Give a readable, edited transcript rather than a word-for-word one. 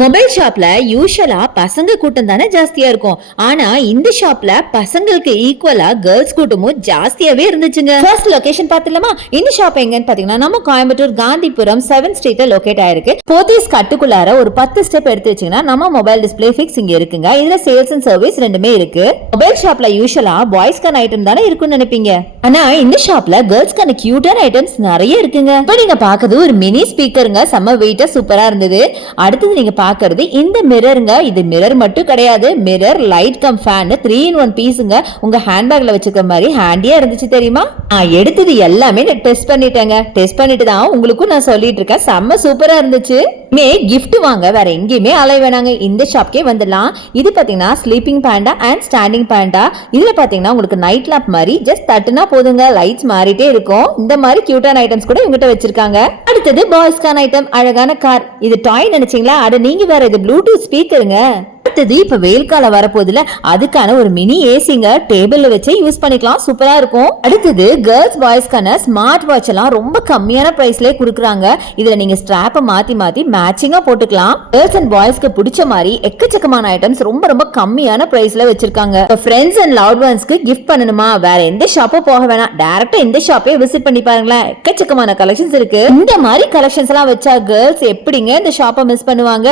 Mobile ஷாப்ல யூஷுவலா பசங்க கூட்டம் தானே ஜாஸ்தியா இருக்கும். ஆனா இந்த ஷாப்ல பசங்களுக்கு ஈக்குவலா கேர்ள்ஸ் கூட்டமும் ஜாஸ்தியாவே இருந்துச்சுங்க. ஃபர்ஸ்ட் லொகேஷன் பாத்துலாமா? இந்த ஷாப் எங்கன்னு பாத்தீங்கன்னா நம்ம கோயம்புத்தூர் காந்திபுரம் 7th ஸ்ட்ரீட்ல லொகேட் ஆயிருக்கு. போத்தீஸ் கட்டுக்குள்ளார ஒரு 10 ஸ்டெப் எடுத்து வச்சீங்கன்னா நம்ம மொபைல் டிஸ்பிளே ஃபிக்ஸ் இங்க இருக்குங்க. இதுல சேல்ஸ் அண்ட் சர்வீஸ் ரெண்டுமே இருக்கு. மொபைல் ஷாப்ல யூஷுவலா பாய்ஸ்க்கான ஐட்டம் தானே இருக்கும்னு நினைப்பீங்க. ஆனா இந்த ஷாப்ல கேர்ள்ஸ்க்கான கியூட்டான ஐட்டம்ஸ் நிறைய இருக்குங்க. இப்ப நீங்க பாக்குறது ஒரு மினி ஸ்பீக்கருங்க. செம்ம வெயிட்டா சூப்பரா இருந்தது. அடுத்தது நீங்க பாக்குறது இந்த மிரருங்க. இது மிரர் மட்டும் கிடையாது, mirror light come fan 3-in-1 பீஸுங்க. உங்க ஹேண்ட்பேக்ல வச்சுக்கிற மாதிரி ஹேண்டியா இருந்துச்சு தெரியுமா? எடுத்தது எல்லாமே நான் டெஸ்ட் பண்ணிட்டேங்க. டெஸ்ட் பண்ணிட்டு தான் உங்களுக்கும் நான் சொல்லிட்டு இருக்கேன். செம்ம சூப்பரா இருந்துச்சு. கிஃப்ட் வாங்க வேற எங்கேயுமே அலைய வேணாங்க, இந்த ஷாப்கே வந்துடலாம். இது பாத்தீங்கன்னா ஸ்லீப்பிங் பேண்டா அண்ட் ஸ்டாண்டிங் பேண்டா. இதுல பாத்தீங்கன்னா உங்களுக்கு நைட் லேம்ப் மாதிரி ஜஸ்ட் தட்டுனா போதுங்க, லைட்ஸ் மாறிட்டே இருக்கும். இந்த மாதிரி கியூட்டான ஐட்டம்ஸ் கூட இவங்கிட்ட வச்சிருக்காங்க. அடுத்தது பாய்ஸ்க்கான ஐட்டம், அழகான கார். இது டாய் நினைச்சீங்களா? அட நீங்க வேற, இது ப்ளூடூத் ஸ்பீக்கருங்க. அடுத்தது இப்ப வெயில் காலம் வரப்போதுல, அதுக்கான ஒரு மினி ஏசிங்க. டேபிள்ல வச்சு யூஸ் பண்ணிக்கலாம், சூப்பரா இருக்கும். அடுத்தது கேர்ள்ஸ் பாய்ஸ்க்கான ஸ்மார்ட் வாட்ச் எல்லாம் ரொம்ப கம்மியான பிரைஸ்லயே குடுக்குறாங்க. இதுல நீங்க ஸ்ட்ராப்பை மாத்தி மாத்தி மேட்சிங்கா போட்டுக்கலாம். கேர்ள்ஸ் அண்ட் பாய்ஸ்க்கு பிடிச்ச மாதிரி எக்கச்சக்கமான ஐட்டம்ஸ் ரொம்ப ரொம்ப கம்மியான பிரைஸ்ல வச்சிருக்காங்க. ஃப்ரெண்ட்ஸ் அண்ட் லவ்ட் ஒன்ஸ்க்கு கிஃப்ட் பண்ணணுமா? வேற எந்த ஷாப்பும் போக வேணாம், டைரக்டா இந்த ஷாப்பே விசிட் பண்ணி பாருங்களேன். எக்கச்சக்கமான கலெக்ஷன்ஸ் இருக்கு. இந்த மாதிரி கலெக்ஷன்ஸ் எல்லாம் வச்சா கேர்ள்ஸ் எப்படிங்க இந்த ஷாப்பை மிஸ் பண்ணுவாங்க?